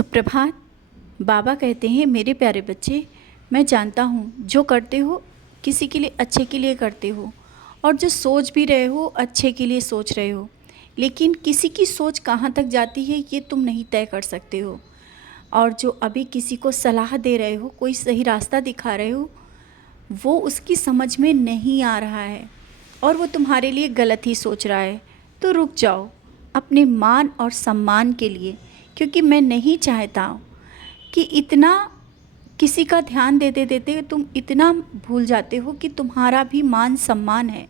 सुप्रभात। बाबा कहते हैं, मेरे प्यारे बच्चे, मैं जानता हूँ जो करते हो किसी के लिए अच्छे के लिए करते हो, और जो सोच भी रहे हो अच्छे के लिए सोच रहे हो। लेकिन किसी की सोच कहाँ तक जाती है ये तुम नहीं तय कर सकते हो। और जो अभी किसी को सलाह दे रहे हो, कोई सही रास्ता दिखा रहे हो, वो उसकी समझ में नहीं आ रहा है और वो तुम्हारे लिए गलत ही सोच रहा है। तो रुक जाओ अपने मान और सम्मान के लिए, क्योंकि मैं नहीं चाहता कि इतना किसी का ध्यान देते देते तुम इतना भूल जाते हो कि तुम्हारा भी मान सम्मान है,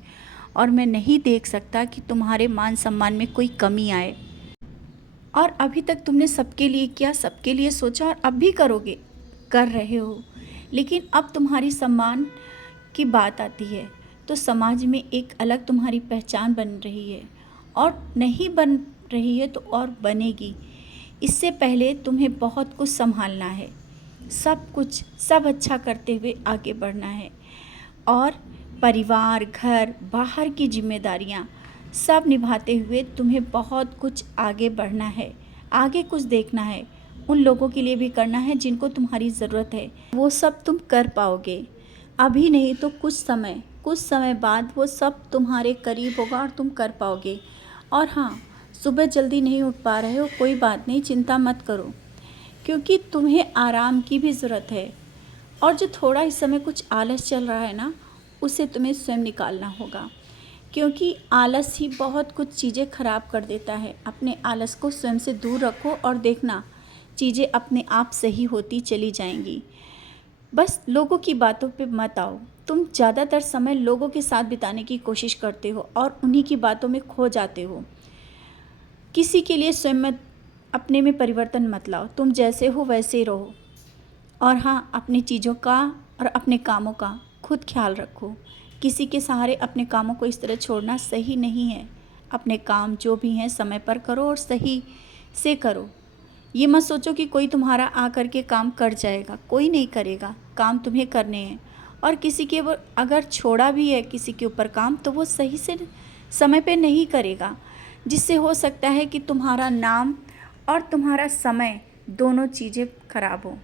और मैं नहीं देख सकता कि तुम्हारे मान सम्मान में कोई कमी आए। और अभी तक तुमने सबके लिए किया, सबके लिए सोचा, और अब भी करोगे, कर रहे हो। लेकिन अब तुम्हारी सम्मान की बात आती है तो समाज में एक अलग तुम्हारी पहचान बन रही है, और नहीं बन रही है तो और बनेगी। इससे पहले तुम्हें बहुत कुछ संभालना है, सब अच्छा करते हुए आगे बढ़ना है, और परिवार, घर, बाहर की जिम्मेदारियां सब निभाते हुए तुम्हें बहुत कुछ आगे बढ़ना है। आगे कुछ देखना है, उन लोगों के लिए भी करना है जिनको तुम्हारी ज़रूरत है। वो सब तुम कर पाओगे, अभी नहीं तो कुछ समय बाद वो सब तुम्हारे करीब होगा और तुम कर पाओगे। और हाँ, सुबह जल्दी नहीं उठ पा रहे हो, कोई बात नहीं, चिंता मत करो, क्योंकि तुम्हें आराम की भी ज़रूरत है। और जो थोड़ा इस समय कुछ आलस चल रहा है ना, उसे तुम्हें स्वयं निकालना होगा, क्योंकि आलस ही बहुत कुछ चीज़ें ख़राब कर देता है। अपने आलस को स्वयं से दूर रखो और देखना चीज़ें अपने आप सही होती चली जाएंगी। बस लोगों की बातों पे मत आओ। तुम ज़्यादातर समय लोगों के साथ बिताने की कोशिश करते हो और उन्हीं की बातों में खो जाते हो। किसी के लिए स्वयं में अपने में परिवर्तन मत लाओ, तुम जैसे हो वैसे ही रहो। और हाँ, अपनी चीज़ों का और अपने कामों का खुद ख्याल रखो। किसी के सहारे अपने कामों को इस तरह छोड़ना सही नहीं है। अपने काम जो भी हैं समय पर करो और सही से करो। ये मत सोचो कि कोई तुम्हारा आ कर के काम कर जाएगा, कोई नहीं करेगा, काम तुम्हें करने हैं। और किसी के अगर छोड़ा भी है किसी के ऊपर काम, तो वो सही से समय पे नहीं करेगा, जिससे हो सकता है कि तुम्हारा नाम और तुम्हारा समय दोनों चीज़ें खराब हो।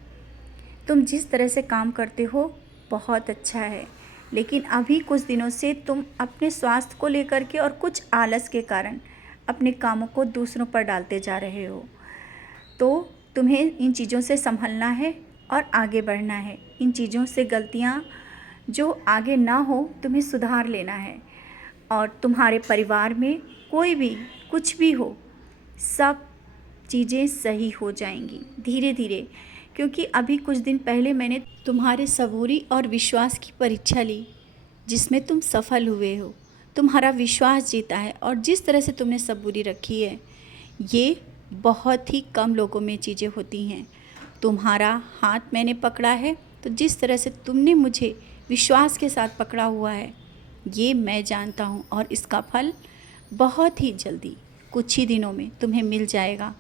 तुम जिस तरह से काम करते हो बहुत अच्छा है, लेकिन अभी कुछ दिनों से तुम अपने स्वास्थ्य को लेकर के और कुछ आलस के कारण अपने कामों को दूसरों पर डालते जा रहे हो। तो तुम्हें इन चीज़ों से संभलना है और आगे बढ़ना है। इन चीज़ों से गलतियाँ जो आगे ना हो, तुम्हें सुधार लेना है। और तुम्हारे परिवार में कोई भी कुछ भी हो, सब चीज़ें सही हो जाएंगी धीरे धीरे। क्योंकि अभी कुछ दिन पहले मैंने तुम्हारे सबूरी और विश्वास की परीक्षा ली, जिसमें तुम सफल हुए हो। तुम्हारा विश्वास जीता है, और जिस तरह से तुमने सबूरी रखी है, ये बहुत ही कम लोगों में चीज़ें होती हैं। तुम्हारा हाथ मैंने पकड़ा है, तो जिस तरह से तुमने मुझे विश्वास के साथ पकड़ा हुआ है, ये मैं जानता हूँ, और इसका फल बहुत ही जल्दी, कुछ ही दिनों में तुम्हें मिल जाएगा।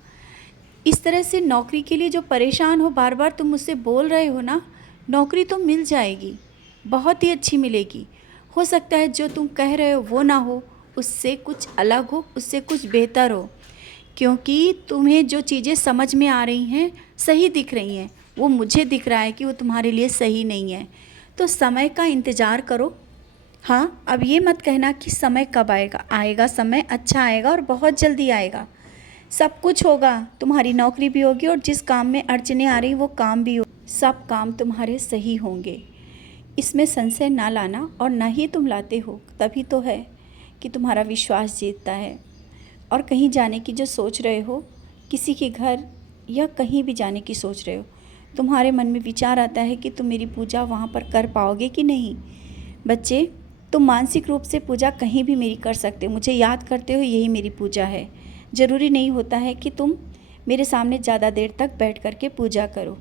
इस तरह से नौकरी के लिए जो परेशान हो, बार बार तुम मुझसे बोल रहे हो ना, नौकरी तो मिल जाएगी, बहुत ही अच्छी मिलेगी। हो सकता है जो तुम कह रहे हो वो ना हो, उससे कुछ अलग हो, उससे कुछ बेहतर हो। क्योंकि तुम्हें जो चीज़ें समझ में आ रही हैं, सही दिख रही हैं, वो मुझे दिख रहा है कि वो तुम्हारे लिए सही नहीं है। तो समय का इंतज़ार करो। हाँ, अब ये मत कहना कि समय कब आएगा। आएगा समय, अच्छा आएगा और बहुत जल्दी आएगा। सब कुछ होगा, तुम्हारी नौकरी भी होगी, और जिस काम में अड़चने आ रही वो काम भी हो, सब काम तुम्हारे सही होंगे। इसमें संशय ना लाना, और ना ही तुम लाते हो तभी तो है कि तुम्हारा विश्वास जीतता है। और कहीं जाने की जो सोच रहे हो, किसी के घर या कहीं भी जाने की सोच रहे हो, तुम्हारे मन में विचार आता है कि तुम मेरी पूजा वहाँ पर कर पाओगे कि नहीं। बच्चे, तुम मानसिक रूप से पूजा कहीं भी मेरी कर सकते हो, मुझे याद करते हो, यही मेरी पूजा है। ज़रूरी नहीं होता है कि तुम मेरे सामने ज़्यादा देर तक बैठ कर के पूजा करो।